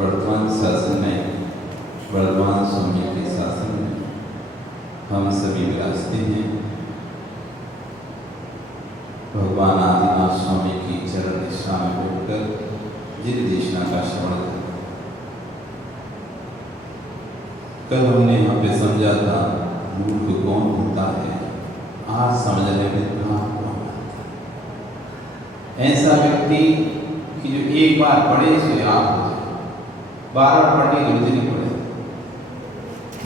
वर्तमान शासन में, वर्तमान स्वामी के शासन में हम सभी विरासते हैं। भगवान आदिनाथ स्वामी की चरण निष्ठा में बैठकर जिन देशना का श्रवण किया। कल हमने यहाँ पे समझा था मूर्ख कौन होता है, आज समझ रहे विद्वान कौन है। ऐसा व्यक्ति कि जो एक बार पढ़े सो याद हो जाए, बार बार पढ़ने की जरूरत नहीं पड़े,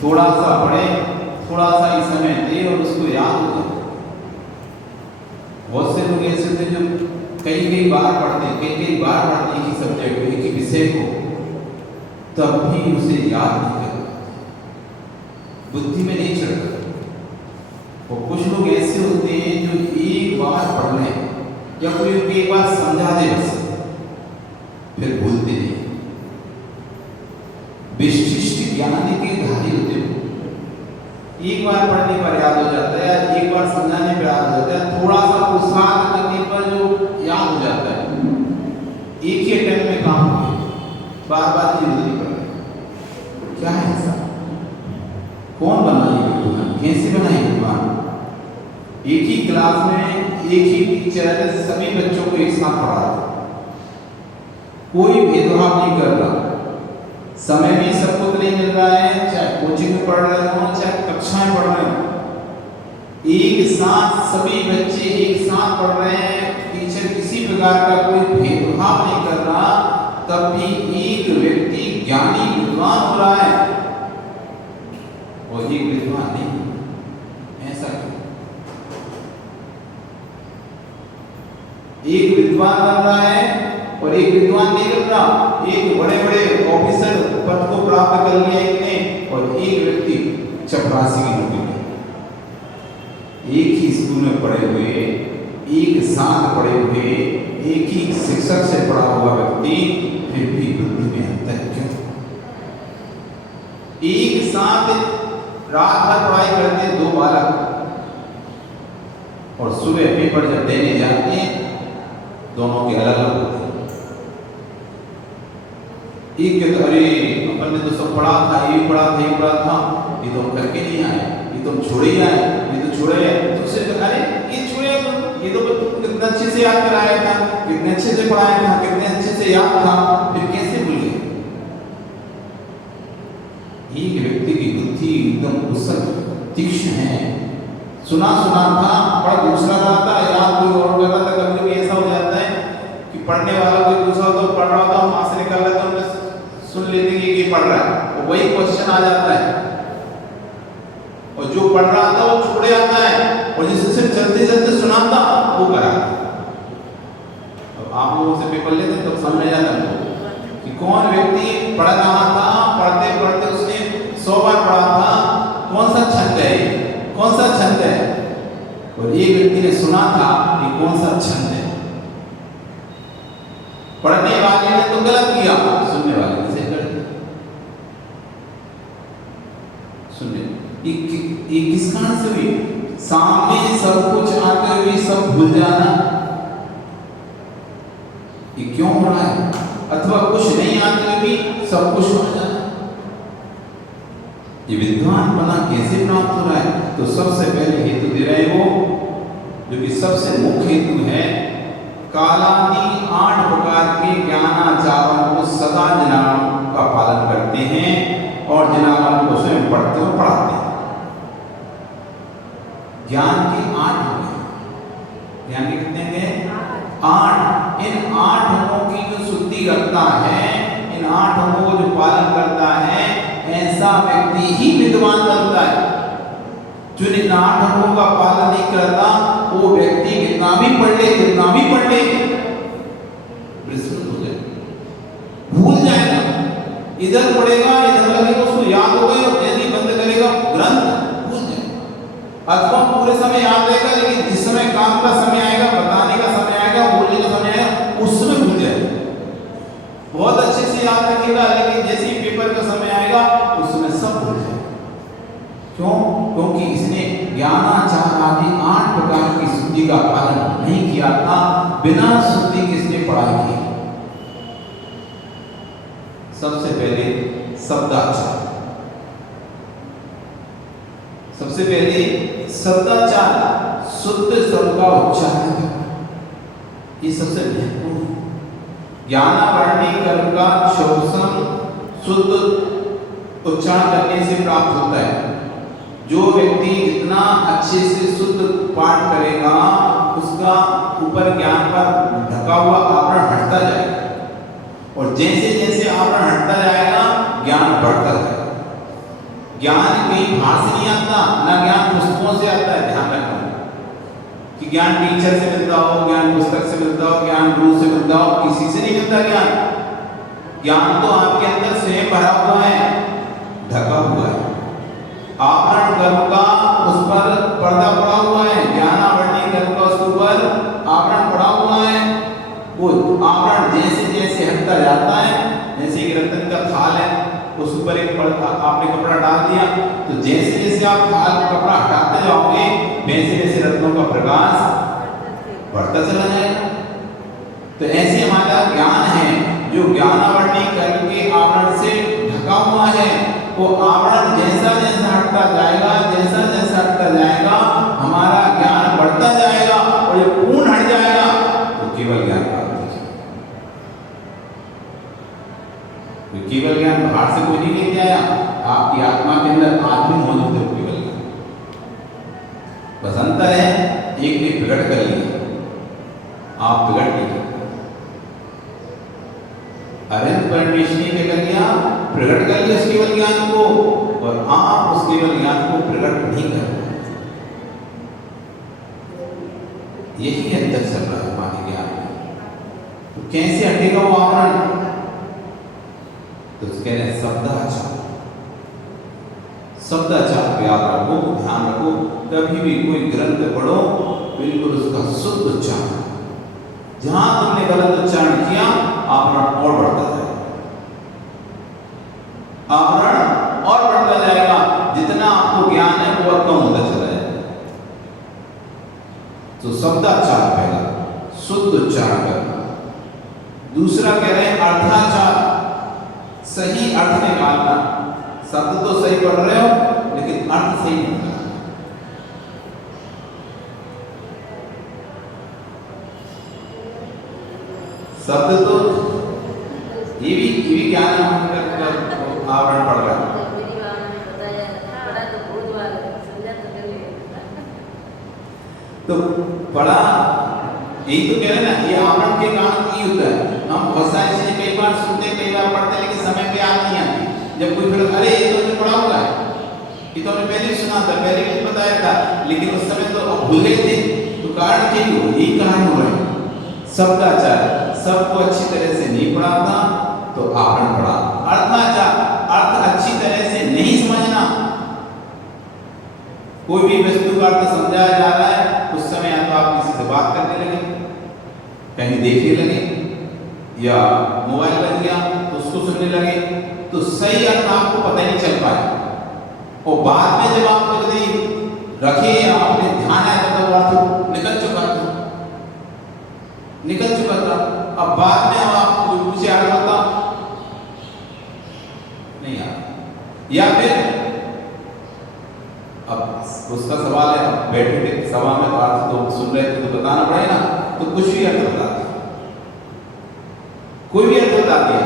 थोड़ा सा पढ़े, थोड़ा सा ही समय दे और उसको याद हो जाए। बहुत से लोग ऐसे थे जो कई बार पढ़ते, कई बार पढ़ते एक ही सब्जेक्ट को, एक ही विषय को, तब भी उसे याद नहीं कर पाते, बुद्धि में नहीं चढ़ता। और कुछ लोग ऐसे होते हैं जो एक बार पढ़ लें या कोई एक बार समझा दे बस, फिर भूलते नहीं। विशिष्ट ज्ञान के धारी होते हो, एक बार पढ़ने पर याद हो जाता है, एक बार समझाने पर याद हो जाता है, थोड़ा सा पुरुषार्थ करने पर जो याद हो जाता है, एक ही अटेम्प्ट में काम हो गया, बार बार की जरूरत नहीं पड़ रही। क्या है ऐसा? कौन बनाई भगवान, कैसे बनाई भगवान? एक ही क्लास में एक ही टीचर सभी बच्चों को एक साथ पढ़ा रहा, कोई भेदभाव नहीं कर रहा, समय भी सबको नहीं मिल रहा है, चाहे कोचिंग में पढ़ रहे हो चाहे कक्षाएं पढ़ रहे हो, एक साथ सभी बच्चे एक साथ पढ़ रहे हैं, टीचर किसी प्रकार का कोई भेदभाव नहीं कर रहा, तब भी एक व्यक्ति ज्ञानी विद्वान हो रहा है और एक विद्वान नहीं। ऐसा क्यों? एक विद्वान बन रहा है और एक विद्वान नहीं बन रहा, एक बड़े बड़े ऑफिसर पद को प्राप्त कर लिया एक ने और एक व्यक्ति चपरासी की नौकरी में। एक ही स्कूल में पढ़े हुए, एक साथ पढ़े हुए, एक ही शिक्षक से पढ़ा हुआ व्यक्ति फिर भी बुद्धि में अंतर क्यों? एक साथ रात भर पढ़ाई करते दो बालक और सुबह पेपर जब देने जाते हैं दोनों के अलग अलग होते हैं। एक के तो अरे अपन ने तो सब पढ़ा था, ये पढ़ा था, ये पढ़ा था, ये तो हम करके नहीं आए, ये तो हम छोड़े ही आए, ये तो छोड़े हैं। दूसरे तो अरे ये छोड़े, ये तो कितना अच्छे से याद कराया था, कितने अच्छे से पढ़ाया था, कितने अच्छे से याद था, फिर कैसे भूल गए? एक व्यक्ति की बुद्धि एकदम कुशल तीक्ष्ण है, सुना था, पढ़ दूसरा रहा था, याद कोई और कर रहा था। कभी कभी ऐसा हो जाता है कि पढ़ने वाला कोई दूसरा तो पढ़ रहा था, वहां से निकल रहा था, चलते चलते सुनाता वो करा। अब आप लोगों से पेपर लेते तो समझ जाता है कि कौन व्यक्ति पढ़ रहा था, पढ़ते पढ़ते उसने 100 बार पढ़ा था, कौन सा छंद है, कौन सा छंद है, और एक व्यक्ति ने सुना था कि कौन सा छंद है। पढ़ने वाले ने तो गलत किया, सुनने वाले ने सही कर दिया। सुनने ये किस कारण से हुई? सामने सब कुछ आते हुए सब भूल जाना, ये क्यों हो रहा है? अथवा कुछ नहीं आते हुए भी सब कुछ हो जाना, ये विद्वान बना कैसे प्राप्त हो रहा है? तो सबसे पहले हेतु दे रहे हो, जो कि सबसे मुख्य हेतु है, कालादि 8 प्रकार के ज्ञानाचारों को सदा जनाब का पालन करते हैं और जनाब को स्वयं पढ़ते और पढ़ाते हैं। ज्ञान के 8 अंग हैं, ज्ञान के कितने हैं? 8। इन 8 अंगों की जो शुद्धि करता है, इन 8 अंगों को जो पालन करता है, ऐसा व्यक्ति ही विद्वान बनता है। जो इन 8 अंगों का पालन नहीं करता, वो व्यक्ति कितना भी पढ़ ले, कितना भी पढ़ ले, विस्मृत हो जाए, भूल जाएगा। इधर पढ़ेगा, इधर लगेगा, उसको याद हो गया, जैसे ही बंद करेगा ग्रंथ भूल जाएगा। अथवा पूरे समय याद रहेगा, लेकिन जिस समय काम का समय आएगा, बताने का समय आएगा, बोलने का समय आएगा, उस समय भूल जाएगा। बहुत अच्छे से याद रखेगा, लेकिन जैसे ही पेपर का समय आएगा, उस समय सब भूल जाएगा। क्यों? क्योंकि इसने ज्ञानाचार आदि 8 प्रकार की शुद्धि का पालन नहीं किया था। बिना शुद्धि किसने पढ़ाई की? सबसे पहले शब्दाचार, सबसे पहले शब्दाचार, शुद्ध शब्द का उच्चारण करना, ये सबसे महत्वपूर्ण है। ज्ञानावरणी कर्म का शोषण शुद्ध उच्चारण करने से प्राप्त होता है। जो व्यक्ति जितना अच्छे से शुद्ध पाठ करेगा, उसका ऊपर ज्ञान पर ढका हुआ आवरण हटता जाएगा, और जैसे जैसे आवरण हटता जाएगा, ज्ञान बढ़ता जाएगा। ज्ञान कहीं बाहर से नहीं आता, ना ज्ञान पुस्तकों से आता है। ध्यान रखना कि ज्ञान टीचर से मिलता हो, ज्ञान पुस्तक से मिलता हो, ज्ञान गुरु से मिलता हो, किसी से नहीं मिलता ज्ञान। ज्ञान तो आपके अंदर स्वयं भरा हुआ है, ढका हुआ है। आवरण कर्म का उस पर पर्दा पड़ा हुआ है, ज्ञानावरणी कर्म का उसके ऊपर आवरण पड़ा हुआ है। वो आवरण जैसे जैसे हटता जाता है, जैसे कि रत्न का थाल है, उस ऊपर एक आपने कपड़ा डाल दिया, तो जैसे जैसे आप थाल कपड़ा हटाते जाओगे, वैसे वैसे रत्नों का प्रकाश बढ़ता चला जाएगा। तो ऐसे हमारा ज्ञान है, जो ज्ञानावरणी कर्म के आवरण से ढका हुआ है, वो आवरण जैसा जैसा हटता जाएगा, जैसा जैसा हटता जाएगा, हमारा ज्ञान बढ़ता जाएगा, और ये पूर्ण हट जाएगा तो केवल ज्ञान प्राप्त हो जाएगा। तो केवल ज्ञान बाहर से कोई नहीं लेके आया, आपकी आत्मा के अंदर आत्मा मौजूद है। केवल ज्ञान बस अंतर है, एक ने प्रकट कर लिया, आप प्रकट नहीं। अरविंद परमेश्वर ने क्या कर लिया? प्रकट कर लिया उस केवल ज्ञान को, और आप उस केवल ज्ञान को प्रकट नहीं कर रहे। यही अंतर चल रहा है हमारे ज्ञान में। तो कैसे हटेगा वो आवरण? तो कह रहे हैं शब्दाचार। शब्दाचार पे आप रखो, ध्यान रखो, कभी भी कोई ग्रंथ पढ़ो, बिल्कुल उसका शुद्ध उच्चारण। जहां तुमने गलत उच्चारण किया, आवरण और बढ़ता जाएगा, आवरण और बढ़ता जाएगा। जितना आपको ज्ञान है वो कम होता चला जाएगा। तो शब्दाचार पहला, शुद्ध उच्चारण करना। दूसरा कह रहे हैं अर्थाचार, सही अर्थ निकालना। शब्द तो सही पढ़ रहे हो, लेकिन अर्थ सही नहीं निकालना। शब्द तो ये भी ज्ञान आवरण पड़ रहा है। तो पढ़ा, यही तो कह रहे हैं ना, ये आवरण के कारण नहीं होता है। हम बहुत सारी चीजें कई बार सुनते, कई बार पढ़ते, लेकिन समय पे याद नहीं आती। जब कोई फिर अरे ये तो पढ़ा हुआ है, ये तो हमने पहले ही सुना था, पहले भी बताया था, लेकिन उस समय तो अब भूल गए थे। तो कारण क्या हो, यही कारण हो रहा है। शब्दाचार सबको अच्छी तरह से नहीं पढ़ाता तो आपन पढ़ा, अर्थाचार अर्थ अच्छी तरह से नहीं समझना। कोई भी वस्तु का अर्थ समझाया जा रहा है, उस समय या तो आप किसी से बात करने लगे, कहीं देखने लगे, या मोबाइल बज गया तो उसको सुनने लगे, तो सही अर्थ आपको पता नहीं चल पाया। और बाद में जब आप कभी रखे या आपने ध्यान आया तो अर्थ निकल चुका था। अब बाद में हम आपको पूछे अर्थ होता नहीं आता, या फिर अब उसका सवाल है, बैठे थे सभा में तो अर्थ तो सुन रहे थे तो बताना पड़ेगा ना, तो कुछ भी अर्थ बता दिया, कोई भी अर्थ बता दिया,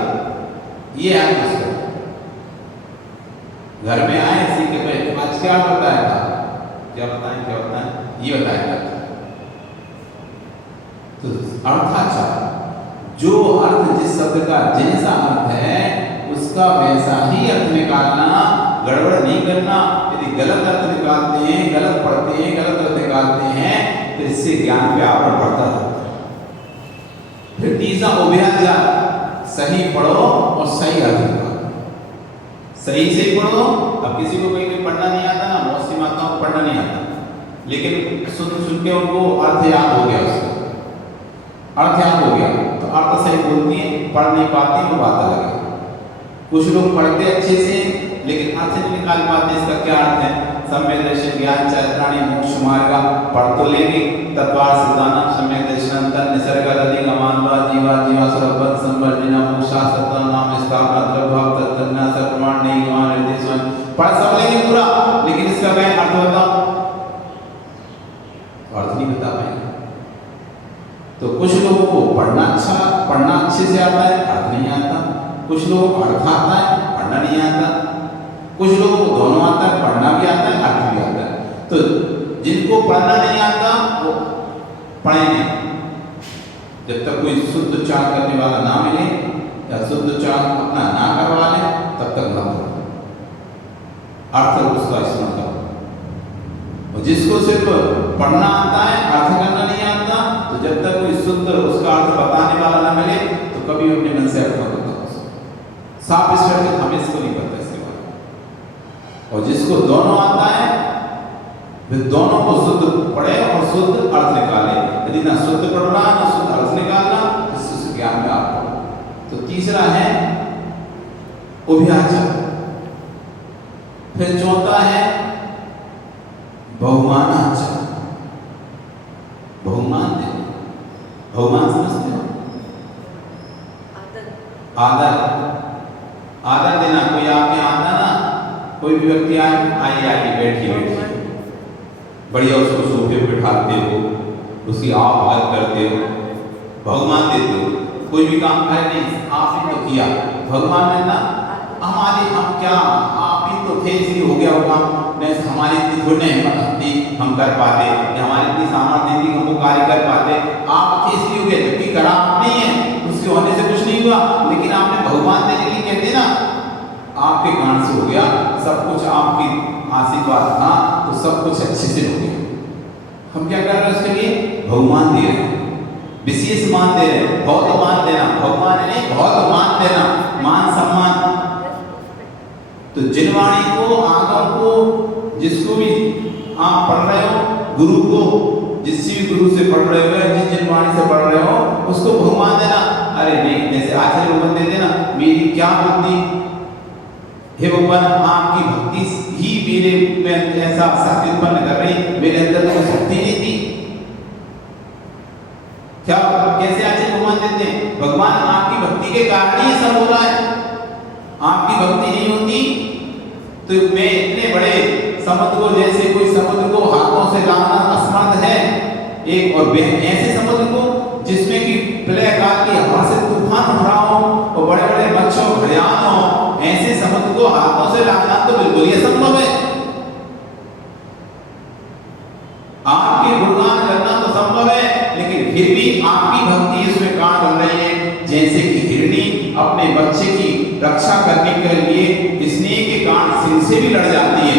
ये आप घर में आए इसी के पे आज क्या बताया था, क्या बताएं ये बताया था। तो अर्थाचार, जो अर्थ जिस शब्द का जैसा अर्थ है उसका वैसा ही अर्थ निकालना, गड़बड़ नहीं करना। यदि गलत अर्थ निकालते हैं, गलत पढ़ते हैं, गलत अर्थ निकालते हैं, तो इससे ज्ञान पे आवरण बढ़ता रहता है। फिर तीसरा उभयाचार, सही पढ़ो और सही अर्थ निकालो। सही से पढ़ो। अब किसी को कोई पढ़ना नहीं आता ना, बहुत सी माताओं को पढ़ना नहीं आता, लेकिन सुन के उनको अर्थ याद हो गया, उसका अर्थ याद हो गया तो अर्थ सही बोलती है, पढ़ नहीं पाती वो बात अलग है। कुछ लोग पढ़ते अच्छे से लेकिन अर्थ नहीं निकाल पाते, इसका क्या अर्थ है। सम्यक दर्शन ज्ञान चैत्राणी मोक्ष मार्ग पढ़ तो लेंगे, तत्वार सिद्धांत सम्यक दर्शन तन निसर्ग आदि गमानवा जीवा जीवा सर्वपद संवर्जिना मोक्षा सत्ता नाम स्थापना द्रव्य तत्तन्ना सर्वमान नहीं गमान निर्देश पढ़ सब लेंगे पूरा, लेकिन इसका क्या अर्थ बताओ, अर्थ नहीं बता पाएंगे। तो कुछ लोगों को पढ़ना अच्छे से आता है, अर्थ नहीं आता। कुछ लोगों को अर्थ आता है, पढ़ना नहीं आता। कुछ लोगों को दोनों आता है, पढ़ना भी आता है, अर्थ भी आता है। तो जिनको पढ़ना नहीं आता वो पढ़े नहीं, जब तक कोई शुद्ध उच्चारण करने वाला ना मिले या शुद्ध उच्चारण अपना ना करवा ले तब तक मत पढ़ो, अर्थ उसका स्मरण करो। और जिसको सिर्फ पढ़ना आता है, अर्थ करना नहीं आता, तो जब तक कोई शुद्ध उसका अर्थ बताने वाला ना मिले तो कभी अपने मन से अर्थ मत बताओ। साफ स्पष्ट हमें इसको नहीं पता इसके बारे में। और जिसको दोनों आता है वे दोनों को शुद्ध पढ़े और शुद्ध अर्थ निकाले। यदि ना शुद्ध पढ़ना ना शुद्ध अर्थ निकालना, इस ज्ञान में आप पढ़ो। तो तीसरा है उभयाचार। फिर चौथा है बहुमानाचार। बहुमान देना, बहुमान समझते हो, आदर देना। कोई आपके आता ना, कोई भी व्यक्ति आइए बैठिए, बढ़िया उसको सोफे पे बिठाते हो, उसकी आवाज करते हो, भगवान देते हो। कोई भी काम करे नहीं, आप ही तो किया, भगवान ने ना हमारे हम क्या आप ही तो थे इसलिए हो गया वो काम, हमारी इतनी थोड़ी हिम्मत थी हम कर पाते, या हमारी इतनी सामर्थ्य थी हम वो कार्य कर पाते, आप थे इसलिए हो गया, जबकि करा नहीं है, उसके होने से कुछ नहीं हुआ। लेकिन आपने भगवान देने के लिए कहते ना, आपके कारण से हो गया सब कुछ, आपकी आशीर्वाद था तो सब कुछ अच्छे से हो गया। हम क्या कर रहे हैं उसके लिए, भगवान दे रहे हैं, विशेष मान दे रहे हैं, बहुत मान देना, भगवान नहीं बहुत मान देना, मान सम्मान। तो जिनवाणी को, आगम को, जिसको भी आप पढ़ रहे हो, गुरु को, जिस भी गुरु से पढ़ रहे हो, जिस जिनवाणी से पढ़ रहे हो, उसको भगवान देना। अरे नहीं, जैसे आचार्य भगवान दे देना, मेरी क्या बुद्धि, हे भगवान आपकी भक्ति ही मेरे में ऐसा शक्ति उत्पन्न कर रही, मेरे अंदर कोई शक्ति नहीं थी। क्या कैसे आचार्य भगवान देते हैं, भगवान आपकी भक्ति के कारण ही सब हो रहा है। आपकी भक्ति नहीं होती तो मैं इतने बड़े समुद्र को, जैसे कोई समुद्र को हाथों से लाना असमर्थ है, एक और ऐसे समुद्र को जिसमें कि प्रलय काल की हवा से तूफान उठ रहा हो और बड़े बड़े मच्छर घड़ियाल हो, ऐसे समुद्र को हाथों से लाना तो बिल्कुल ही असंभव है। आपके गुणगान करना तो संभव है, लेकिन फिर भी आपकी भक्ति इसमें कारण बन रही है। जैसे कि हिरणी अपने बच्चे की रक्षा करने के लिए स्नेह के कारण सिंह से भी लड़ जाती है,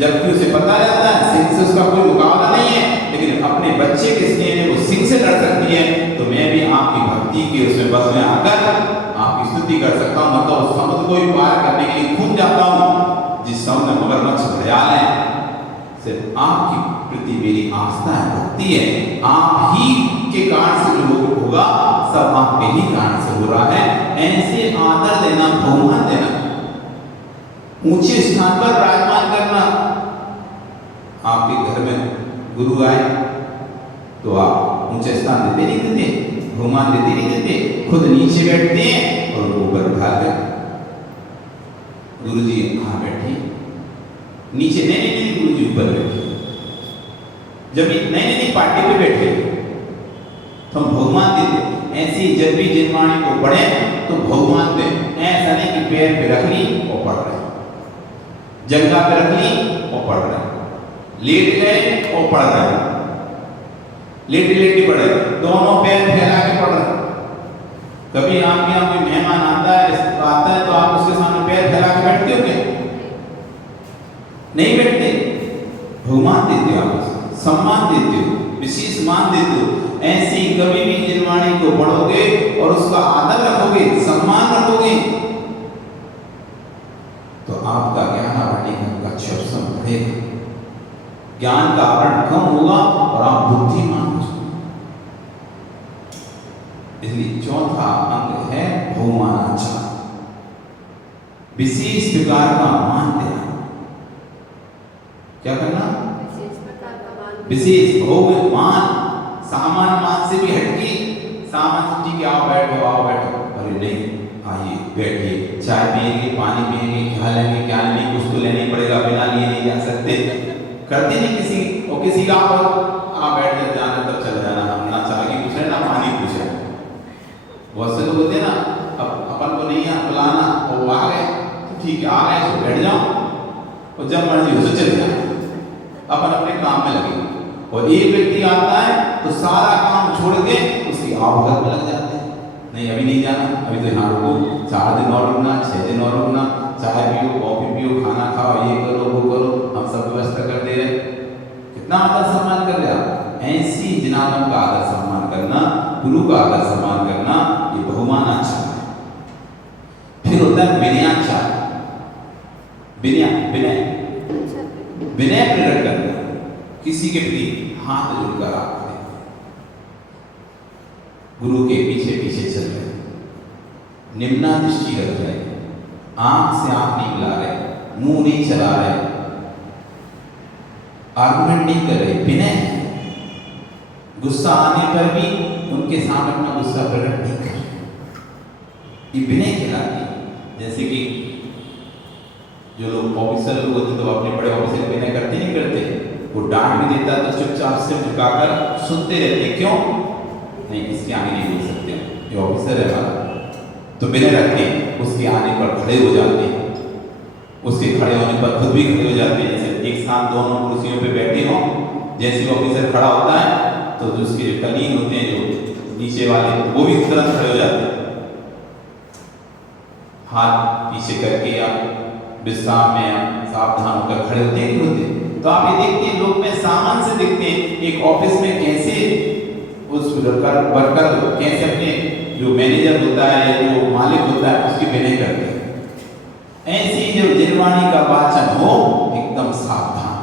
जबकि उसे पता रहता है सिंह से उसका कोई मुकाबला नहीं है, लेकिन अपने बच्चे के स्नेह में वो सिंह से लड़ सकती है, तो मैं भी आपकी भक्ति के उसमें बस में आकर आपकी स्तुति कर सकता हूँ। मतलब उस समुद्र को भी पार करने के लिए कूद जाता हूँ जिस समुद्र में मगरमच्छ भयाल है। सिर्फ आपकी प्रति मेरी आस्था है, भक्ति है। आप ही के कारण से जो होगा सब आपके ही कारण से हो रहा है। ऐसे आदर देना, बहुमान देना, ऊंचे स्थान पर विराजमान करना। आपके घर में गुरु आए तो आप ऊंचे स्थान देते नहीं देते, बहुमान देते नहीं देते, खुद नीचे बैठते हैं और उनको ऊपर उठा कर गुरु जी कहाँ बैठे, नीचे नहीं गुरु जी ऊपर बैठे। जब नई पार्टी पे बैठे तो हम भगवान देते। ऐसे जब भी जिनवाणी को पढ़े तो भगवान दे, ऐसा नहीं कि पैर पे रख ली और पढ़ रहे, जंगा पे रख ली और पढ़ रहे, लेट गए और पढ़ रहे, लेट लेट पढ़ रहे, दोनों पैर फैला के पढ़ रहे। कभी आपके यहाँ कोई मेहमान आता है तो आप उसके सामने पैर फैला के बैठते हो क्या? नहीं बैठते। भगवान देते हो, आप सम्मान देते हो, विशेष मान देते हो। ऐसी कभी भी जिनवाणी को पढ़ोगे और उसका आदर रखोगे, सम्मान रखोगे, तो आपका ज्ञान वाटिका का चौसम बढ़ेगा, ज्ञान का आवरण कम होगा और आप बुद्धिमान हो जाओगे। इसलिए चौथा अंग है बहुमानाचार, विशेष प्रकार का मान देना। क्या करना? विशेष भोग मान, सामान्य मान से भी हटके। सामान्य जी के आओ बैठो, अरे नहीं आइए बैठिए, चाय पिएंगे, पानी पिएंगे, क्या लेंगे क्या नहीं, कुछ तो लेना ही पड़ेगा, बिना लिए नहीं जा सकते। करते नहीं किसी, और किसी का आप बैठ जाना तब चल जाना, हम ना चाय की पूछ रहे ना पानी पूछ रहे। बहुत से लोग होते हैं ना, अब अपन को नहीं है बुलाना और वो आ गए तो ठीक है, आ गए तो बैठ जाओ और जब मर्जी हो तो चले जाए, अपन अपने काम में लगे। और एक व्यक्ति आता है तो सारा काम छोड़ के उसकी आवभगत में लग जाते हैं। नहीं अभी नहीं जाना, अभी तो यहाँ रुको, 4 दिन और रुकना, 6 दिन और रुकना, चाय पियो, कॉफी पियो, खाना खाओ, ये करो वो करो, हम सब व्यवस्था कर दे रहे। कितना आदर सम्मान कर रहे आप। ऐसी जनाबों का आदर सम्मान करना, गुरु का आदर सम्मान करना, ये बहुमानाचार है। फिर होता है विनयाचार, विनय प्रकट करना, किसी के प्रति हाथ जोड़कर आप गुरु के पीछे पीछे चल रहे, निम्ना दृष्टि रख रहे, आंख से आंख नहीं मिला रहे, मुंह नहीं चला रहे, आर्गुमेंट नहीं कर रहे, विनय। गुस्सा आने पर भी उनके सामने अपना गुस्सा प्रकट नहीं कर रहे, ये विनय कहलाती है। जैसे कि जो लोग ऑफिसर लोग होते तो अपने बड़े ऑफिसर विनय करते नहीं करते, वो डांट भी देता तो चुपचाप से झुकाकर सुनते रहते। क्यों? नहीं इसके आगे नहीं बोल सकते, जो ऑफिसर है हमारा तो विनय रखते, उसके आने पर खड़े हो जाते हैं, उसके खड़े होने पर खुद भी खड़े हो जाते हैं। जैसे एक साथ दोनों कुर्सियों पे बैठे हों, जैसे ऑफिसर खड़ा होता है तो जो उसके जो कलीग होते हैं, जो नीचे वाले, वो भी तुरंत खड़े हो जाते हैं, हाथ पीछे करके या विश्राम में सावधान होकर खड़े होते हैं। होते तो आप ये देखते हैं, लोग में सामान से देखते हैं एक ऑफिस में कैसे उस वर्कर कैसे अपने जो मैनेजर होता है या जो मालिक होता है उसकी विनय करते हैं। ऐसी जब जिनवाणी का वाचन हो एकदम सावधान,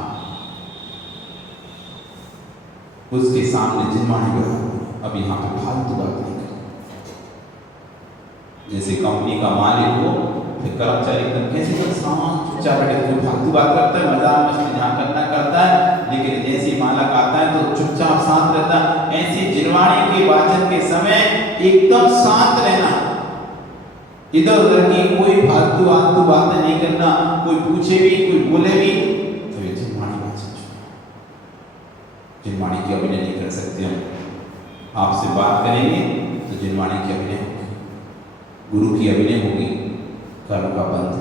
उसके सामने जिनवाणी बढ़ा। अब यहाँ पे फालतू बात नहीं कर, जैसे कंपनी का मालिक हो फिर कर्मचारी एकदम कैसे तो सामान चुपचाप बैठे, कोई फालतू बात करता है, मजाक मस्ती जहाँ करना करता है, लेकिन जैसे मालक आता है तो चुपचाप शांत रहता है। ऐसी जिनवाणी के वाचन के समय एकदम शांत रहना, इधर उधर की कोई फालतू बातें नहीं करना, कोई पूछे भी कोई बोले भी तो ये जिनवाणी वाचन, जिनवाणी की अभिनय नहीं कर सकते हम। आपसे बात करेंगे तो जिनवाणी की अभिनय होगी, गुरु की अभिनय होगी, कर्म का बंध।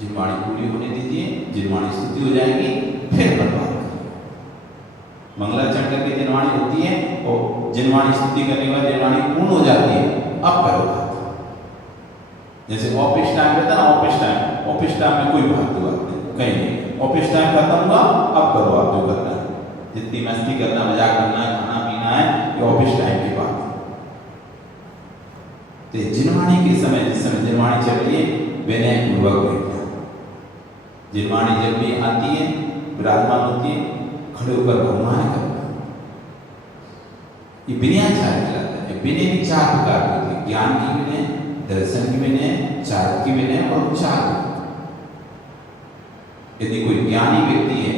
जिनवाणी पूरी होने दीजिए, जिनवाणी स्तुति हो जाएगी, फिर बर्बाद करेंगे। मंगलाचरण करके जिनवाणी होती है और जिनवाणी स्तुति करने के बाद जिनवाणी पूर्ण हो जाती है, अब करो बात। जैसे ऑफिस टाइम रहता है ना, ऑफिस टाइम में कोई फालतू बात नहीं, कहीं नहीं, ऑफिस टाइम खत्म हुआ, अब करो आप जो करना है, जितनी मस्ती करना, मजाक करना है, खाना पीना है, ये ऑफिस टाइम की बात है। तो जिनवाणी के समय, जिस समय जिनवाणी चल रही है, विनय पूर्वक बैठना। जिनवाणी जब भी आती है, विराजमान होती है, खड़े होकर भगवान करना, ये विनयाचार कहलाता है। विनय भी 4 प्रकार के होते हैं, ज्ञान की विनय, दर्शन की विनय, चार की विनय और उपचार की। यदि कोई ज्ञानी व्यक्ति है,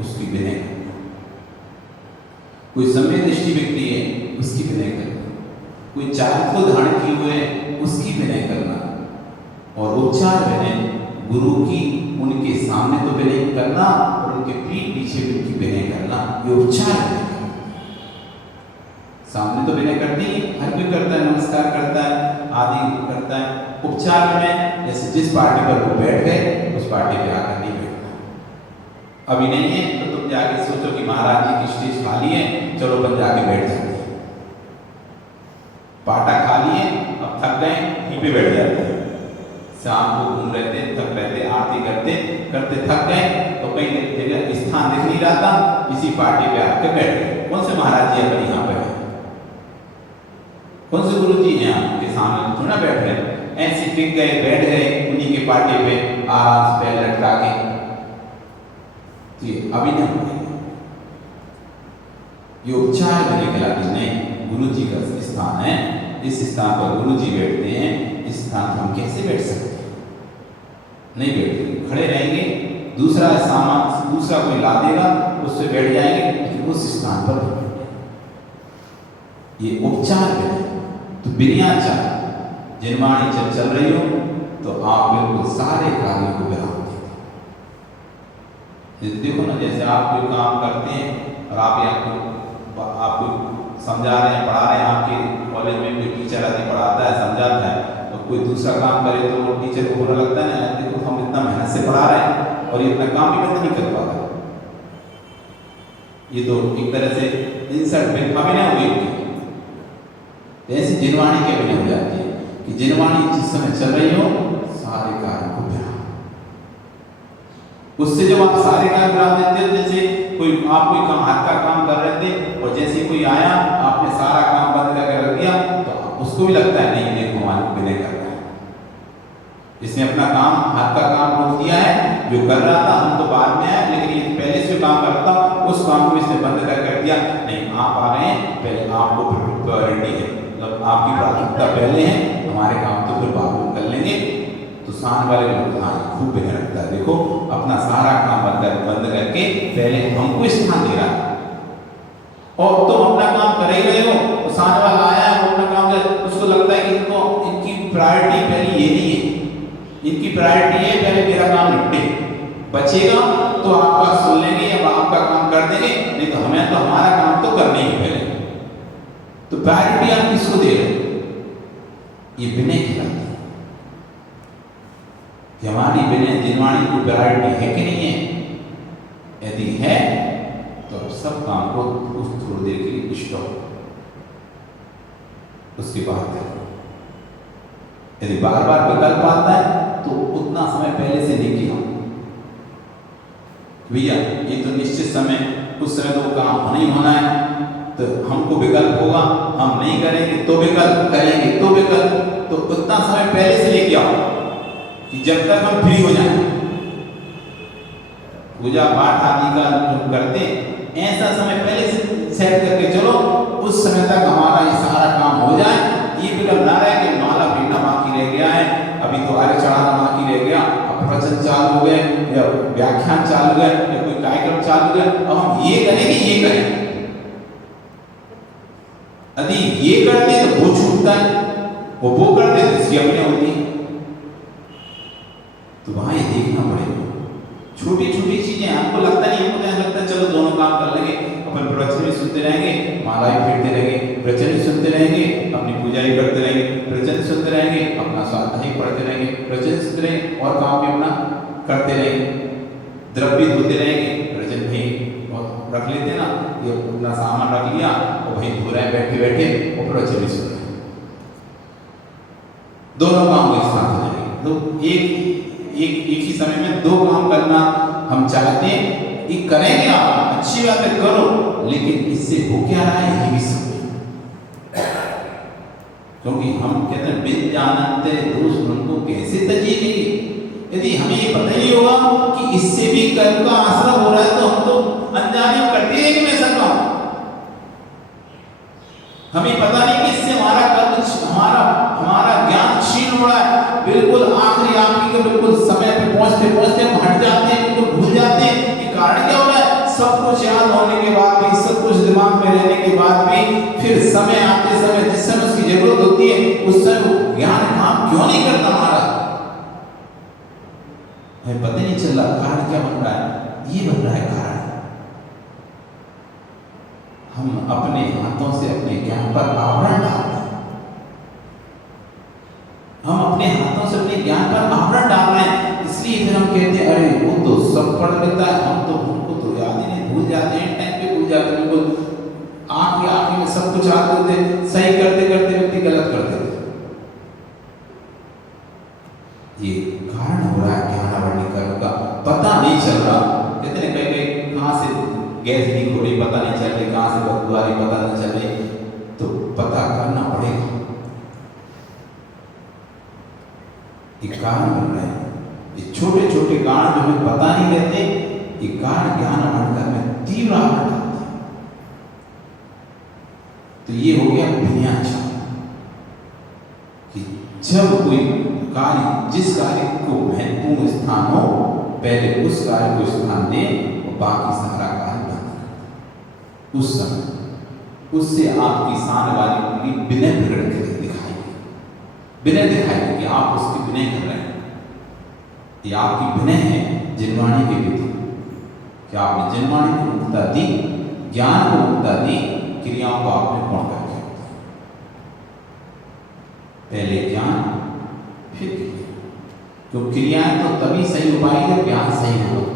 उसकी विनय करना, कोई सम्यक दृष्टि व्यक्ति है, उसकी विनय करना, कोई चारित्र को धारण किए हुए है, उसकी विनय करना, और उपचार विनय गुरु की उनके सामने तो विनय करना और उनके पीठ पीछे उनकी विनय करना, ये उपचार विनय। सामने तो विनय करते ही हर कोई करता है, नमस्कार करता है, आदि करता है। उपचार में जैसे जिस पार्टी पर वो बैठ गए, उस पार्टी पे आकर नहीं बैठना। अभी नहीं है तो तुम जाके सोचो कि महाराज जी की स्टेज खाली है, चलो अपन जाके बैठ जाते हैं। पाटा खाली है, अब थक गए, यहीं पे बैठ जाते हैं। शाम को घूम रहे थे, थक रहे थे, आरती करते करते थक गए, तो कहीं जगह स्थान दिख नहीं रहा था, इसी पार्टी पे आके बैठ गए। कौन से महाराज जी अपने यहाँ पे है, कौन से गुरु जी यहाँ के सामने थोड़ा बैठ गए, ऐसे टिक गए, बैठ गए उन्हीं के पार्टी पे आराम से पैर लटका के। ये अभी नहीं, ये उपचार करने के लिए नहीं, गुरु जी का स्थान है, इस स्थान पर गुरु जी बैठते हैं, इस स्थान पर हम कैसे बैठ सकते हैं? नहीं बैठते, खड़े रहेंगे, दूसरा सामान दूसरा कोई ला देगा, उससे बैठ जाएंगे, लेकिन उस स्थान पर ये उपचार है। तो विनयाचार, जिनवाणी जब चल रही हो तो आप बिल्कुल सारे कार्यों को विराम देते। देखो ना, जैसे आप कोई काम करते हैं और आपको समझा रहे हैं, पढ़ा रहे हैं, आपके कॉलेज में कोई टीचर आदि पढ़ाता है, समझाता है, और कोई दूसरा काम करे तो वो टीचर को बुरा लगता है ना, देखो हम इतना मेहनत से पढ़ा रहे हैं और ये अपना काम भी बंद नहीं कर पाता। ये तो एक तरह से इंसल्ट में अभिनय हुई। ऐसी जिनवाणी के अभिनय हो जाती है कि जिनवाणी जिस समय चल रही हो, सारे कार्य को विराम। उससे जब आप सारे कार्य विराम देते हो, जैसे आप कोई काम, हाथ का काम कर रहे थे और जैसे कोई आया, आपने सारा काम बंद करके रख दिया, तो उसको भी लगता है नहीं, देखो हमारे को विनय कर रहा है, इसने अपना काम, हाथ का काम रोक दिया है, जो कर रहा था हम तो बाद में आए, लेकिन ये पहले से काम करता, उस काम को इसने बंद कर दिया। नहीं, आप आ रहे हैं, पहले आपको प्रायोरिटी है, मतलब आपकी प्राथमिकता पहले है, हमारे काम तो फिर बाद में कर लेंगे। तो सामने वाले लोग हाँ खूब विनय रखता है, देखो अपना सारा काम बंद करके पहले हमको स्थान दे रहा है, और तुम अपना काम कर ही रहे हो, तो सामने वाला आया है, वो अपना काम कर, उसको लगता है कि इनकी प्रायोरिटी पहले ये नहीं है, इनकी प्रायोरिटी है पहले मेरा काम निपटे, बचेगा तो आपका सुन लेंगे या आपका काम कर देंगे, नहीं तो हमें तो हमारा काम तो करना ही पहले। तो प्रायोरिटी आप किसको दे रहे हो? ये विनय कहलाता है कि हमारी विनय जिनवाणी की प्रायोरिटी है कि नहीं है। यदि है तो सब काम को उस थोड़ी देर के लिए स्टॉप, उसके बाद करो। यदि बार बार विकल्प आता है तो उतना समय पहले से नहीं किया भैया, ये तो निश्चित समय, उस समय तो काम होना ही होना है, तो हमको विकल्प होगा, हम नहीं करेंगे तो विकल्प, करेंगे तो विकल्प, तो उतना समय पहले से लेके आओ कि जब तक हम फ्री हो जाए। पूजा पाठ आदि का जो करते हैं, ऐसा समय पहले से सेट करके चलो, उस समय तक हमारा ये सारा काम हो जाए। ये विकल्प ना रहे कि माला पीना बाकी रह गया है, अभी तो आगे चढ़ाना बाकी रह गया, अब प्रवचन चालू हो गए या व्याख्यान चालू गए या कोई कार्यक्रम चालू गए, अब हम ये करेंगे ये करेंगे। यदि ये करते तो वो छूटता है, वो करते तो इसकी अपने होती है। तो वहां ये देखना पड़ेगा, छोटी छोटी चीजें हमको लगता नहीं, हमको ऐसा लगता है चलो दोनों काम कर लेंगे, अपन प्रवचन भी सुनते रहेंगे, माला भी फेरते रहेंगे, प्रवचन भी सुनते रहेंगे, अपनी पूजा भी करते रहेंगे, प्रवचन सुनते रहेंगे, अपना स्वाध्याय पढ़ते रहेंगे, प्रवचन सुनते रहेंगे और काम भी अपना करते रहेंगे, द्रव्य धोते रहेंगे, प्रवचन भी रख लेते ना, ये अपना सामान रख लिया और वहीं धो रहे बैठे बैठे और प्रवचन भी सुन रहे, दोनों काम एक साथ रहेंगे। तो एक ही समय में दो काम करना हम चाहते हैं कि करेंगे, आप अच्छी बात है करो, लेकिन इससे हो क्या रहा है ये भी समझो। क्योंकि हम कहते हैं बिन जानते दोष उनको कैसे तजीएगी। यदि हमें ये पता ही होगा कि इससे भी कर्म का आश्रम हो रहा है तो हम तो अनजाने में करते हैं कि मैं ऐसा काम, हमें पता नहीं कि इससे हमारा कर्म हमारा ज्ञान क्षीण हो रहा है। बिल्कुल आखिरी के बिल्कुल समय पे पहुंचते पहुंचते हम हट जाते हैं, बिल्कुल भूल जाते हैं कि कारण क्या हो रहा है। सब कुछ याद होने के बाद भी, सब कुछ दिमाग में रहने के बाद भी, फिर समय आते समय जिस समय उसकी जरूरत होती है उस समय ज्ञान काम क्यों नहीं करता हमारा, हमें पता नहीं चल रहा। कारण क्या बन रहा है, ये बन रहा है कारण हम अपने हाथों से अपने ज्ञान पर आवरण डाल रहे हैं। हम अपने हाथों से अपने ज्ञान पर आवरण डाल रहे हैं, इसलिए फिर हम कहते हैं अरे वो तो सब पढ़ लेता है, हम तो हमको तो याद ही नहीं, भूल जाते हैं, टाइम पे भूल जाते हैं, बिल्कुल आँख में सब कुछ आते होते, सही करते करते व्यक्ति गलत कर देते। ये कारण हो रहा है ज्ञानावरणीकरण का, पता नहीं चल रहा। कहते हैं कहीं कहाँ से गैस लीक हो रही पता नहीं चल रही, कहाँ से बदबू आ रही पता नहीं चल रही, तो पता करना पड़ेगा। ये कारण बन रहे हैं, ये छोटे छोटे कारण जो हमें पता नहीं रहते, ये कारण ज्ञानावरणीकरण में तीव्र आवरण डालते हैं। तो ये हो गया विन्यास कि जब कोई कार्य, जिस कार्य को महत्वपूर्ण स्थान हो पहले उस कार्य को स्थान दें और बाकी सारा कार्य बंद कर। उस समय उससे आपकी सामने वाली पूरी विनय प्रकट दिखाएगी, विनय दिखाएगी कि आप उसकी विनय कर रहे हैं। ये आपकी विनय है जिनवाणी के प्रति कि आपने जिनवाणी को मुक्ता दी, ज्ञान को मुक्ता दी, क्रियाओं को आपने पूर्ण करके पहले ज्ञान फिर क्रिया। तो क्रियाएं तो तभी सही हो पाएगी जब ज्ञान सही होगा।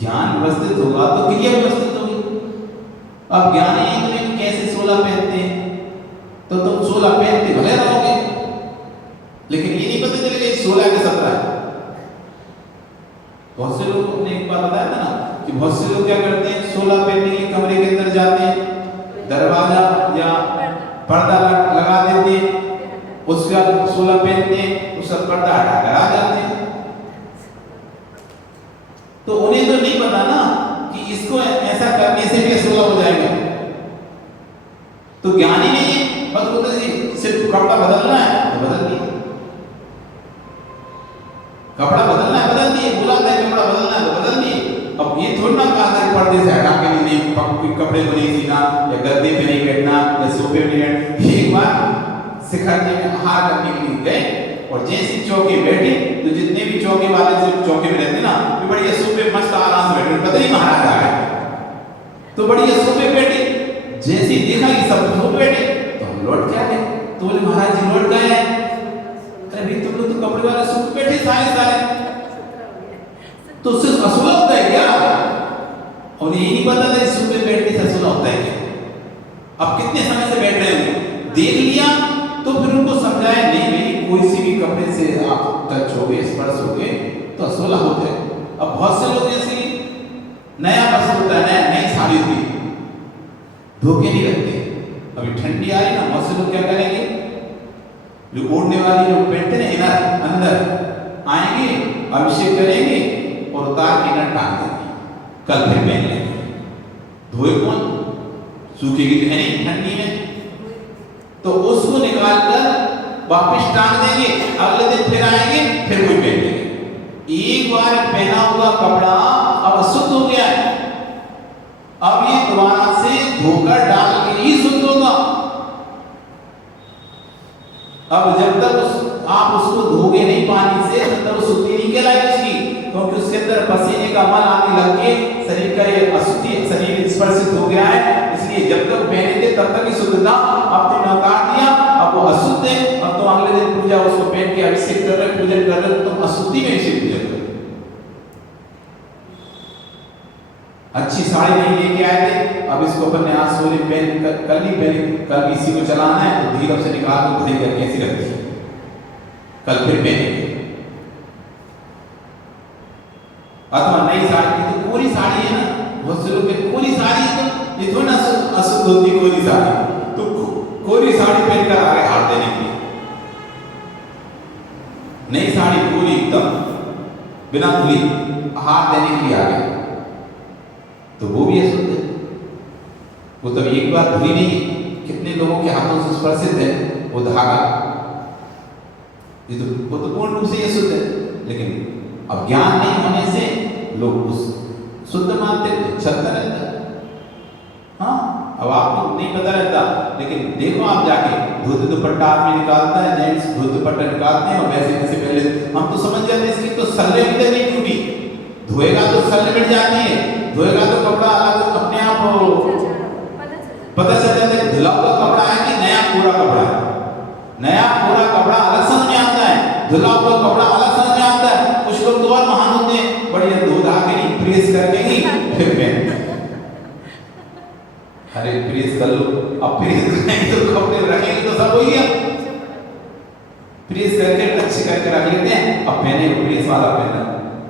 ज्ञान व्यवस्थित होगा तो क्रिया व्यवस्थित होगी। अब ज्ञान ही तुम्हें कैसे 16 पहनते हैं तो तुम 16 पहनते भले रहोगे, लेकिन ये नहीं पता चलेगा 16 के 17 है। बहुत से लोग, ने एक बार बताया था ना कि बहुत से लोग क्या करते हैं, 16 पहनने के लिए कमरे के अंदर जाते हैं, दरवाजा या पर्दा लगा देते हैं, उसके बाद 16 पहनते हैं, उसका पर्दा हटाकर आ जाते हैं। तो उन्हें तो नहीं पता ना कि इसको ऐसा करने से भी 16 हो जाएगा। तो ज्ञान ही नहीं है, बस बोलते जी सिर्फ कपड़ा बदलना है तो बदल दिए, कपड़ा बदलना है बदल दिए, बुलाता है कपड़ा बदलना है तो बदल दिए। अब ये थोड़ा ना कहा था पर्दे से हटा के नहीं कपड़े को नहीं सीना या गद्दे पे नहीं बैठना या सोफे पे नहीं बैठना। एक बार सिखाने में हार करने के लिए गए और जैसी चौकी बैठी तो जितने भी चौकी वाले से चौकी में रहते ना तो बढ़िया सोफे मस्त आराम से बैठे, पता नहीं महाराज आ गए तो बढ़िया सोफे बैठे। जैसे देखा कि सब सोफे बैठे तो हम लौट के आ गए, तो बोले महाराज जी लौट गए हैं। अरे भाई तुम लोग तो कपड़े वाले सोफे बैठे सारे तो सिर्फ असुला होता है क्या? और ये नहीं पता था सोफे बैठने से असुला होता है क्या। अब कितने समय से बैठ रहे हो, देख लिया तो फिर उनको समझाया नहीं भाई कोई सी भी कपड़े से आप टच हो गए, स्पर्श हो गए तो असुला होता है। अब बहुत से लोग जैसे नया वस्त्र होता है, नई साड़ी होती है, धोखे नहीं रखते। अभी ठंडी आ रही ना, बहुत से लोग क्या करेंगे, जो ओढ़ने वाली जो पहनते ना इनर अंदर आएंगे, अभिषेक करेंगे और उतार के इनर टांग देंगे, कल फिर पहन लेंगे। धोए कौन, सूखेगी तो है नहीं ठंडी में, तो उसको निकाल कर वापस टांग देंगे, अगले दिन फिर आएंगे फिर वही पहन लेंगे। एक बार पहना हुआ कपड़ा अब अशुद्ध हो गया है, अब ये दोबारा से धोकर डाल के ही शुद्ध होगा। अब जब तक आप उसको धोगे नहीं पानी से तब तक शुद्धि नहीं कहलाएगी उसकी, क्योंकि उसके अंदर पसीने का मल आने लग के शरीर का ये अशुद्धि, शरीर स्पर्शित हो गया है। इसलिए जब तक पहने थे तब तक ही शुद्ध था, अब तुमने उतार दिया, अब वो अशुद्ध है। अब तो अगले दिन पूजा उसको पहन के अभिषेक कर रहे, पूजन कर रहे, तुम अशुद्धि में इसे पूजन करो। अच्छी साड़ी नहीं लेके आए थे, अब इसको अपन ने आज सोने पहन कल नहीं पहने, कल भी इसी को चलाना है तो धीरे से निकाल के भरी करके ऐसी रखती है, कल फिर पहनेंगे। अथवा नई साड़ी की तो कोरी साड़ी है ना, बहुत से लोग कोरी साड़ी तो ये थोड़ी ना अशुद्ध होती कोरी साड़ी, तो कोरी साड़ी पहनकर आगे हार देने की, नई साड़ी पूरी एकदम बिना धुली हार देने के लिए आगे, तो वो भी अशुद्ध है। वो तब एक बार धुली नहीं है, कितने लोगों के हाथों से स्पर्शित है वो धागा, ये तो वो तो पूर्ण रूप से अशुद्ध है। लेकिन अब ज्ञान नहीं होने से लोग उस शुद्ध मानते तो चलता रहता। हाँ, अब आपको नहीं पता रहता, लेकिन देखो आप जाके धोती दुपट्टा आदमी निकालता है, जेंट्स धोती दुपट्टा निकालते हैं और वैसे वैसे पहले हम तो समझ जाते हैं इसकी तो सल्ले भी तो नहीं टूटी, धोएगा तो सल्ले मिट जाती है, धोएगा तो कपड़ा अलग अपने आप पता चल जाता है धुला हुआ कपड़ा है कि नया पूरा कपड़ा है। नया पूरा कपड़ा अलग समझ में आता है, धुला हुआ कपड़ा अलग समझ में आता है। कुछ लोग तो और महान होते हैं, बढ़िया धो धा के नहीं प्रेस करके ही फिर पहनते। अरे प्रेस कर लो, अब प्रेस करेंगे तो कपड़े रखेंगे तो सब हो गया, प्रेस करके टच करके रख लेते हैं, अब पहने प्रेस वाला पहना।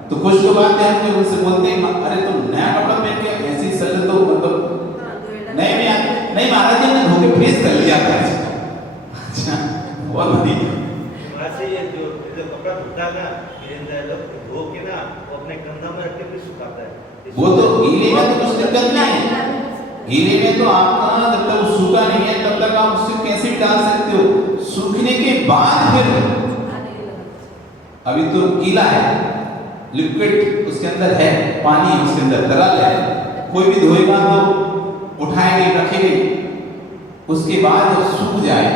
तो कुछ लोग आते हैं तो उनसे बोलते हैं अरे तुम नया कपड़ा पहन के ऐसी सल्ले तो मतलब नहीं महाराज जी ने धो के प्रेस कर लिया था। अच्छा बहुत बढ़िया। वैसे ये जो कपड़ा धोता है ना, लोग धो के ना वो अपने कंधा में रख के फिर सुखाता है। वो तो गीले में तो कुछ दिक्कत नहीं है, गीले में तो आपका जब तक सूखा नहीं है तब तक आप उससे कैसे भी डाल सकते हो, सूखने के बाद फिर अभी तो गीला है, लिक्विड उसके अंदर है, पानी उसके अंदर तरल है, कोई भी धोएगा तो उठाएंगे रखेंगे, उसके बाद जब सूख जाए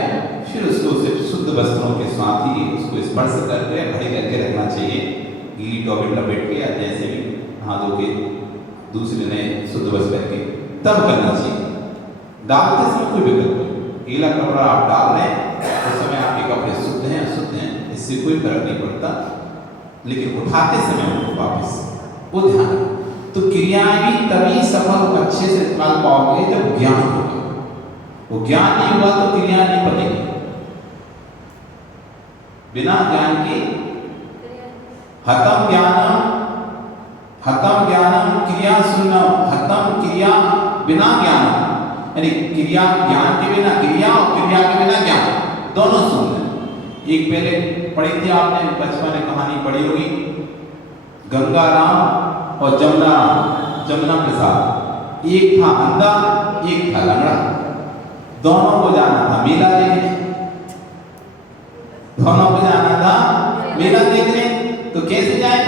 फिर उसको सिर्फ शुद्ध वस्त्रों के साथ ही उसको स्पर्श करके घड़ी करके रखना चाहिए, गीली टॉवेल लपेट के या जैसे भी नहा धो के दूसरे नए शुद्ध वस्त्र पहन के तब करना चाहिए। डालते समय कोई विकल्प नहीं, गीला कपड़ा आप डाल रहे हैं उस समय आपके कपड़े शुद्ध हैं अशुद्ध हैं इससे कोई फर्क नहीं पड़ता, लेकिन उठाते समय उनको वापस वो ध्यान। तो क्रियाएं भी तभी सफल अच्छे से निकाल पाओगे जब ज्ञान होगा, वो ज्ञान नहीं हुआ तो क्रिया नहीं बनेगी। बिना ज्ञान के हतम ज्ञानम क्रिया शून्यम, हतम क्रिया बिना ज्ञान, यानी क्रिया ज्ञान के बिना क्रिया और क्रिया के बिना ज्ञान दोनों शून्य। एक पहले पढ़ी थी आपने बचपन में कहानी पढ़ी होगी, गंगाराम और जमुना प्रसाद, एक था अंधा एक था लंगड़ा, दोनों को जाना था मेला देखने, दोनों को जाना था मेला देखने, तो कैसे जाए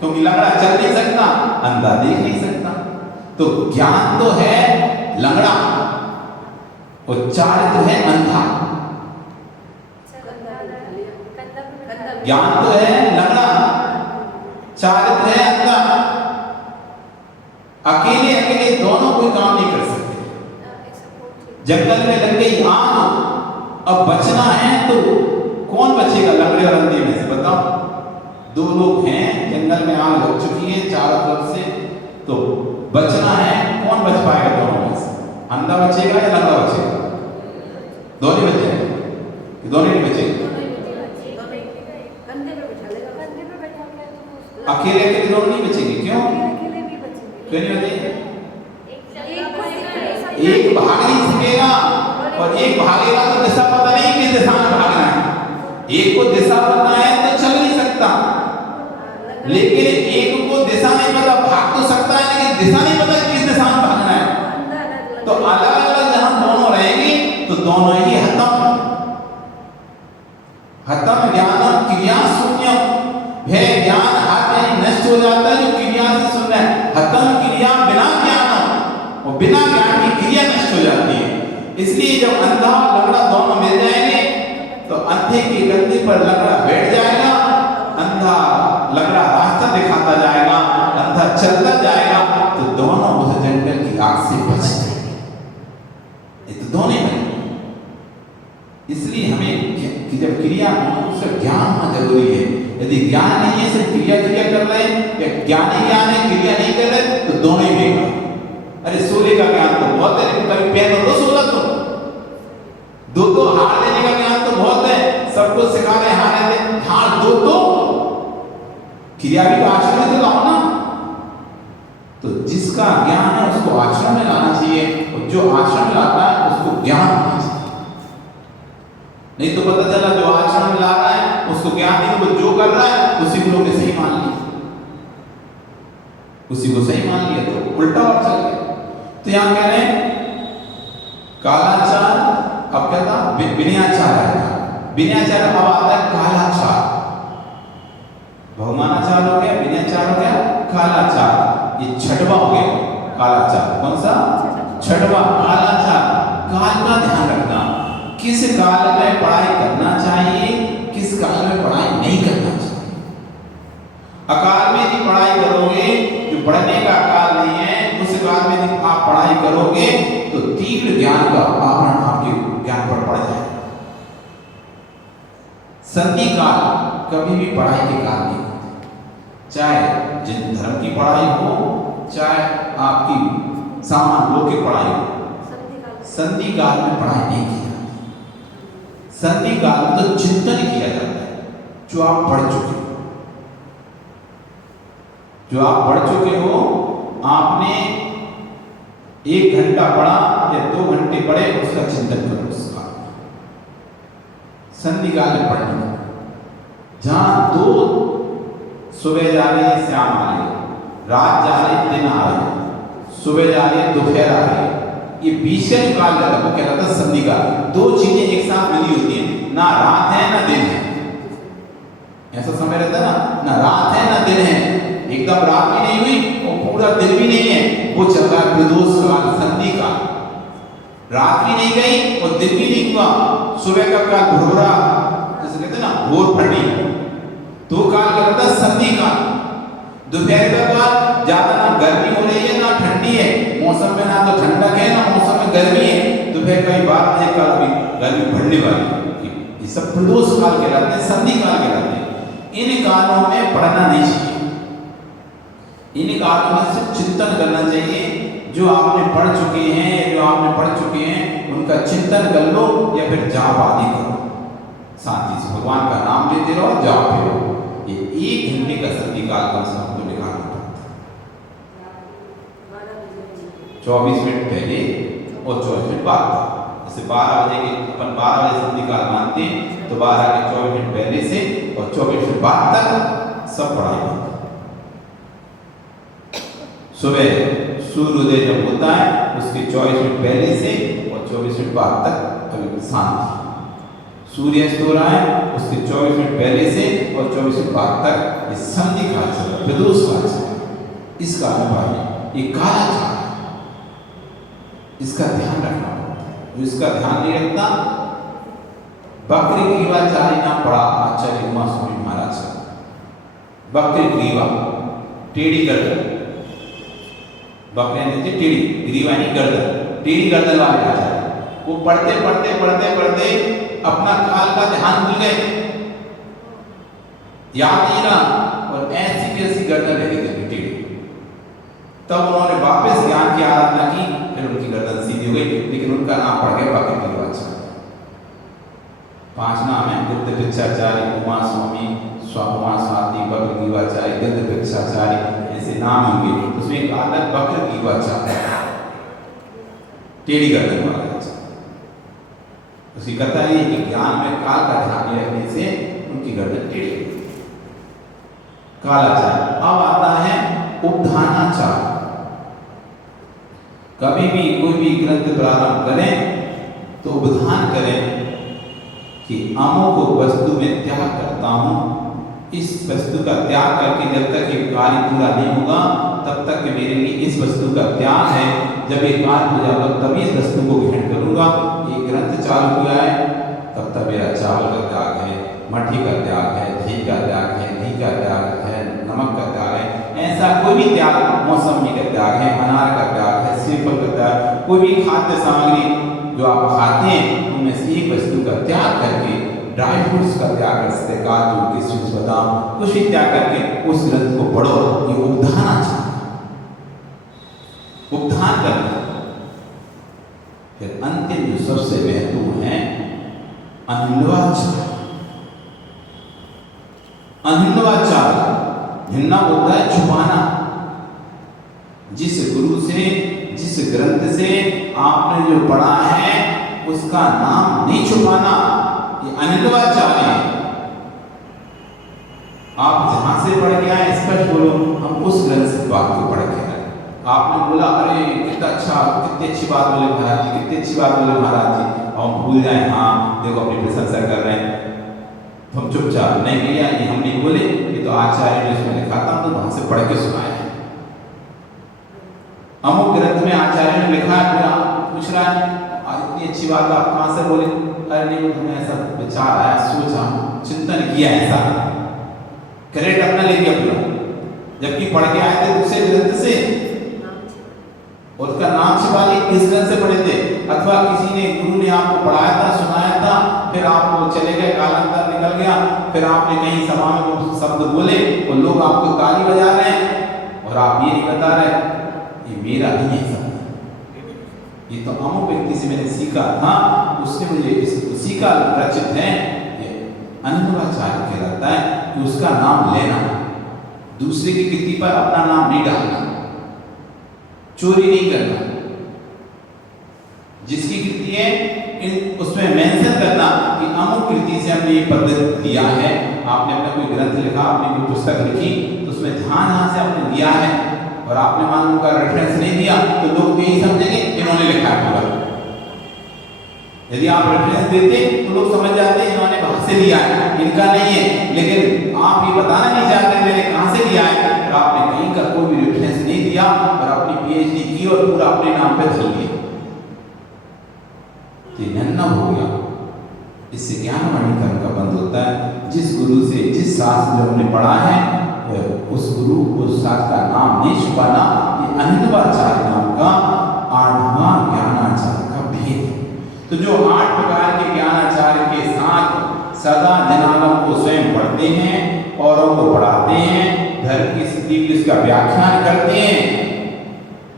क्योंकि लंगड़ा चल नहीं सकता अंधा देख नहीं सकता। तो ज्ञान तो है लंगड़ा और चारित्र है अंधा, ज्ञान तो है लंगड़ा चारित्र है अंधा, अकेले अकेले दोनों कोई काम नहीं कर सकते। जंगल में लग गई आग, अब बचना है तो कौन बचेगा लंगड़े और अंधे में से बताओ? दो लोग हैं जंगल में, आग लग चुकी है चारों तरफ से, तो बचना है कौन बच पाएगा दोनों में से? अंधा बचेगा या लंगड़ा बचेगा? दोनों बच जाएंगे कि दोनों नहीं बचेंगे? अकेले अकेले दोनों नहीं बचेंगे, क्यों क्यों नहीं बचेंगे? एक भाग नहीं सकेगा और एक भागेगा तो दिशा पता नहीं किस दिशा में भागना है। एक को दिशा पता है तो चल नहीं सकता, लेकिन एक को दिशा नहीं पता, भाग तो सकता है लेकिन दिशा नहीं पता किस दिशा में भागना है। तो अलग अलग जहां दोनों रहेंगे तो दोनों ही हतम ज्ञानम क्रिया शून्यम, है ज्ञान आत्मा नष्ट हो जाता है जो क्रिया से शून्य है। हतम क्रिया बिना ज्ञान और बिना ज्ञान की क्रिया नष्ट हो जाती है। इसलिए जब अंधा लंगड़ा दोनों मिल जाएंगे तो अंधे के कंधे पर लंगड़ा बैठ जाएगा, अंधा लंगड़ा रास्ता दिखाता जाएगा, अंधा चलता जाएगा, तो दोनों उस जंगल की आग से बच जाएंगे। ये तो दोनों ही। इसलिए हमें कि जब क्रिया हो उसका ज्ञान होना जरूरी है। यदि ज्ञान नहीं है सिर्फ क्रिया कर रहे हैं, या ज्ञान ही ज्ञान है क्रिया नहीं कर रहे तो दोनों ही बेकार। अरे सोले का ज्ञान तो बहुत है, लेकिन कभी पैर दो सोला तो दो हार देने का ज्ञान तो बहुत है, सबको सिखा रहे हार दो तो क्रिया भी तो आचरण में तो लाओ ना। जिसका ज्ञान है उसको आश्रम में लाना चाहिए, और जो आश्रम में लाता है उसको ज्ञान होना चाहिए। नहीं तो पता चला जो आश्रम में ला रहा है उसको ज्ञान नहीं, वो जो कर रहा है उसी को लोग ने सही मान लिया, उसी को सही मान लिया, तो उल्टा और चल गया। तो यहां कह रहे हैं कालाचार, अब क्या था विनयाचार आएगा, विनयाचार अब आता है कालाचार। बहुमानाचार हो गया, विनयाचार हो गया, कालाचार, ये छठवां हो गया कालाचार। कौन सा? छठवां कालाचार। काल का ध्यान रखना, किस काल में पढ़ाई करना चाहिए, किस काल में पढ़ाई नहीं करना चाहिए। अकाल में यदि पढ़ाई करोगे, जो पढ़ने का काल नहीं है, उस काल में यदि आप पढ़ाई करोगे तो तीव्र ज्ञान का आवरण आपके ज्ञान पर पड़ जाएगा। संधि काल कभी भी पढ़ाई के काल नहीं होते, चाहे जिन धर्म की पढ़ाई हो, चाहे आपकी सामान्य लौकिक पढ़ाई हो, संधि काल में पढ़ाई नहीं की जाती। संधि काल में तो चिंतन किया जाता है, जो आप पढ़ चुके हो, जो आप पढ़ चुके हो, आपने 1 घंटा पढ़ा या 2 घंटे पढ़े, उसका चिंतन करो। उसका संधि काल में पढ़ना, जहां 2 सुबह जा रही है शाम आ रही है, रात जा रही दिन आ रही है, सुबह जा रही है दोपहर आ रही है, ये बीच का जो काल रहता है वो क्या रहता है? संधि काल। 2 चीजें एक साथ मिली होती हैं, ना रात है ना दिन है, ऐसा समय रहता है ना रात है ना दिन है, एकदम रात भी नहीं हुई और पूरा दिन भी नहीं है, वो चल रहा है प्रदोष काल, संधि काल। रात भी नहीं गई और दिन भी नहीं हुआ, सुबह का काल भोरा, जैसे कहते हैं ना भोर फटी, तो काल कहता है संधि काल। दोपहर का काल ज्यादा ना गर्मी हो रही है ना ठंडी है, मौसम में ना तो ठंडक है ना मौसम में गर्मी है, दोपहर का 12 बजे काल भी गर्मी बढ़ने वाली है, ये सब प्रदोष काल कहलाते हैं, संधि काल कहलाते हैं। इन कालों में पढ़ना नहीं चाहिए, इन कालों में सिर्फ चिंतन करना चाहिए। जो आपने पढ़ चुके हैं, जो आपने पढ़ चुके हैं उनका चिंतन कर लो, या फिर जाप आदि करो, शांति से भगवान का नाम लेते रहो, जाप करो। ये 1 घंटे का संधि काल का समय को निकालना पड़ता है, 24 मिनट पहले और 24 मिनट बाद तक। जैसे 12 बजे के अपन 12 बजे संधि काल मानते हैं, तो 12 के 24 मिनट पहले से और 24 मिनट बाद तक सब पढ़ाई होती है। सुबह सूर्योदय जब होता है उसके 24 मिनट पहले से और 24 मिनट बाद तक अभी शांति। सूर्यास्त हो रहा है उसके 24 मिनट पहले से और 24 मिनट बाद तक ये संधि काल चल रहा है, प्रदोष काल चल रहा है। इस काल में पढ़ाई, ये कालाचार है, इसका ध्यान रखना पड़ता है। जो इसका ध्यान नहीं रखता, वक्र ग्रीवाचार्य नाम पढ़ा आचार्य उमा स्वामी महाराज का। वक्र ग्रीवा, टेढ़ी गर्दन, वक्र नीचे टेढ़ी, ग्रीवा नहीं गर्दन, टेढ़ी गर्दन वाले आचार्य, वो पढ़ते पढ़ते पढ़ते पढ़ते अपना काल का ध्यान भूल गए, याद नहीं रहा, और ऐसी कैसी गर्दन रह गई टेढ़ी। तब उन्होंने वापस ज्ञान की आराधना की, फिर उनकी गर्दन सीधी हो गई, लेकिन उनका नाम पड़ गया वक्र ग्रीवाचार्य। 5 नाम है, गुप्त भिक्षाचार्य, उमा स्वामी, उमा स्वाति, वक्र ग्रीवाचार्य, गंध भिक्षाचार्य, ऐसे नाम होंगे। उसमें एक आता है वक्र ग्रीवाचार्य, टेढ़ी गर्दन वाला। उसकी कथा ये कि ज्ञान में काल का ध्यान रखने से उनकी गर्दन टेढ़ी हो गई। कालाचार। अब आता है उपधानाचार। कभी भी कोई भी ग्रंथ प्रारंभ करें तो उपधान करें कि अमुक वस्तु में त्याग करता हूं, इस वस्तु का त्याग करके जब तक ये कार्य पूरा नहीं होगा तब तक मेरे लिए इस वस्तु का त्याग है। जब ये कार्य हो जाएगा तभी इस वस्तु को ग्रहण करूंगा। ये ग्रंथ चालू किया है तब तक मेरा चावल का त्याग है, मट्ठी का त्याग है, घी का त्याग है, घी का त्याग है, नमक का त्याग है। ऐसा कोई भी त्याग, मौसमी का त्याग है, अनार का त्याग है, सेब का त्याग, कोई भी खाद्य सामग्री जो आप खाते हैं उनमें से एक वस्तु का त्याग करके, ड्राई फ्रूट्स का त्याग कर सकते, काजू, किशमिश, बादाम, कुछ भी त्याग करके उस ग्रंथ को पढ़ो। ये उपधानाचार, उपधान करना। फिर अंतिम जो सबसे महत्वपूर्ण है अनिंदवाचार। अनिंदवाचार, हिन्ना बोलता है छुपाना, जिस गुरु से, जिस ग्रंथ से आपने जो पढ़ा है उसका नाम नहीं छुपाना, ये अनिंदवाचार्य है। आप जहां से पढ़ के आए स्पष्ट बोलो, हम उस ग्रंथ से वाक्य पढ़ के आए। आपने बोला अरे कितना अच्छा, कितनी अच्छी बात बोले महाराज जी, कितनी अच्छी बात बोले महाराज जी, और हम भूल जाए हाँ देखो अपनी प्रशंसा कर रहे हैं, तो हम चुपचाप नहीं भैया ये हम नहीं बोले, ये तो आचार्य ने इसमें लिखा था, तो वहां से पढ़ के सुनाया है। अमुक ग्रंथ में आचार्य ने लिखा है, पूरा पूछ रहा है इतनी अच्छी बात आप कहां से बोले, अरे नहीं हमें ऐसा विचार आया, सोचा, चिंतन किया, ऐसा क्रेडिट अपना ले लिया पूरा, जबकि पढ़ के आए थे दूसरे ग्रंथ से और उसका नाम छिपा लिया, किस ग्रंथ से पढ़े थे, अथवा किसी ने गुरु ने आपको पढ़ाया था, सुनाया था, फिर आप चले गए, कालांतर निकल गया, फिर आपने कहीं सभा में वो शब्द बोले और लोग आपको ताली बजा रहे हैं और आप ये नहीं बता रहे ये मेरा नहीं है शब्द, ये तो अमुक व्यक्ति से मैंने सीखा था, उसने मुझे उसी का रचित है। ये अनिंदवाचार्य कहलाता है कि उसका नाम लेना, दूसरे की कृति पर अपना नाम नहीं डालना, चोरी नहीं करना, जिसकी कृति है उसमें मेंशन करना कि अमुक कृति से हमने ये पद लिया है। आपने अपना कोई ग्रंथ लिखा, आपने कोई पुस्तक लिखी, तो उसमें जहां से आपने लिया है और आपने मान लो का रेफरेंस नहीं दिया तो लोग यही समझेंगे इन्होंने लिखा है पूरा। यदि आप रेफरेंस देते तो लोग समझ जाते हैं इन्होंने वहां से लिया है, इनका नहीं है, लेकिन आप ये बताना नहीं चाहते मैंने कहां से लिया है, और आपने कहीं का कोई भी रेफरेंस नहीं दिया और अपनी पीएचडी की और पूरा अपने नाम पे धर लिया, तो नन्ना हो गया। इससे ज्ञान मणिकरण का बंद होता है। जिस गुरु से, जिस शास्त्र में हमने पढ़ा है उस गुरु, उस शास्त्र का नाम नहीं छुपाना, ये अनिंदवाचार्य नाम का 8वां ज्ञानाचार्य का भेद है। तो जो 8 प्रकार के ज्ञानाचार्य के साथ सदा जनागम को स्वयं पढ़ते हैं, औरों को पढ़ाते हैं, धर्म की स्थिति की उसका व्याख्यान करते हैं,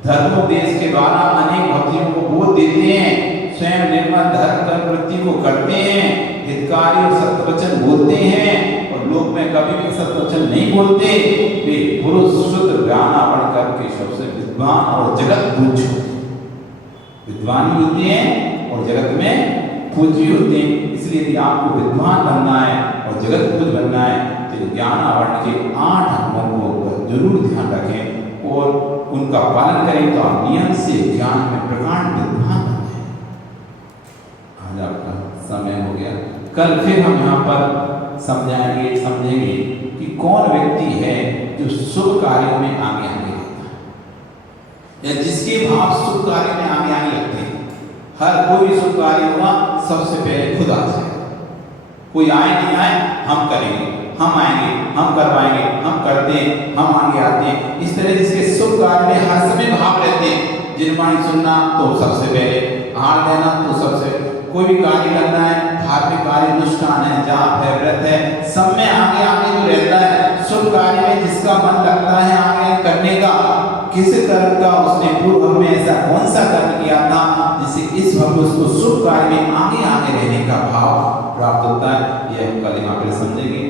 धर्मोपदेश के द्वारा अनेक भक्तियों को बोध देते हैं, स्वयं निर्मल धर्म प्रवृत्ति को करते हैं, हितकारी और सत्यवचन बोलते हैं और लोक में कभी भी सत्यवचन नहीं बोलते, वे पुरुष शुद्ध ज्ञानावरण करके सबसे विद्वान और जगत पूज्य, विद्वान भी होते हैं और जगत में पूज्य होते हैं। इसलिए यदि आपको विद्वान बनना है और जगत पूज्य बनना है तो ज्ञानावरण के 8 अंगों को जरूर ध्यान रखें और उनका पालन करें, तो आप नियम से ज्ञान में प्रकांड विद्वान बन जाए। आज आपका समय हो गया, कल फिर हम यहाँ पर समझेंगे कि कौन व्यक्ति है जो शुभ कार्यों में आगे रहता है, या जिसके भाव शुभ कार्य में आगे लगते हैं। हर कोई शुभ कार्य होगा सबसे पहले खुद आ जाए, कोई आए नहीं आए हम करेंगे, हम आएंगे, हम करवाएंगे, हम करते हैं, हम आगे आते हैं। इस तरह जिसके शुभ कार्य में हर समय भाव रहते हैं, जिनवाणी सुनना तो सबसे पहले, हार देना तो सबसे, कोई भी कार्य करना है, धार्मिक कार्य, अनुष्ठान है, जाप है, व्रत है, सब में आगे जो रहता है, शुभ कार्य में जिसका मन लगता है आगे करने का, किस कर्म का उसने पूर्व में ऐसा कौन सा कर्म किया था जिससे इस वक्त उसको शुभ कार्य में आगे रहने का भाव प्राप्त होता है। ये हम कल यहाँ पर समझेंगे।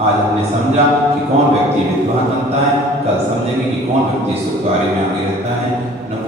आज हमने समझा कि कौन व्यक्ति विद्वान बनता है, कल समझेंगे कि कौन व्यक्ति शुभ कार्य में आगे रहता है। नमो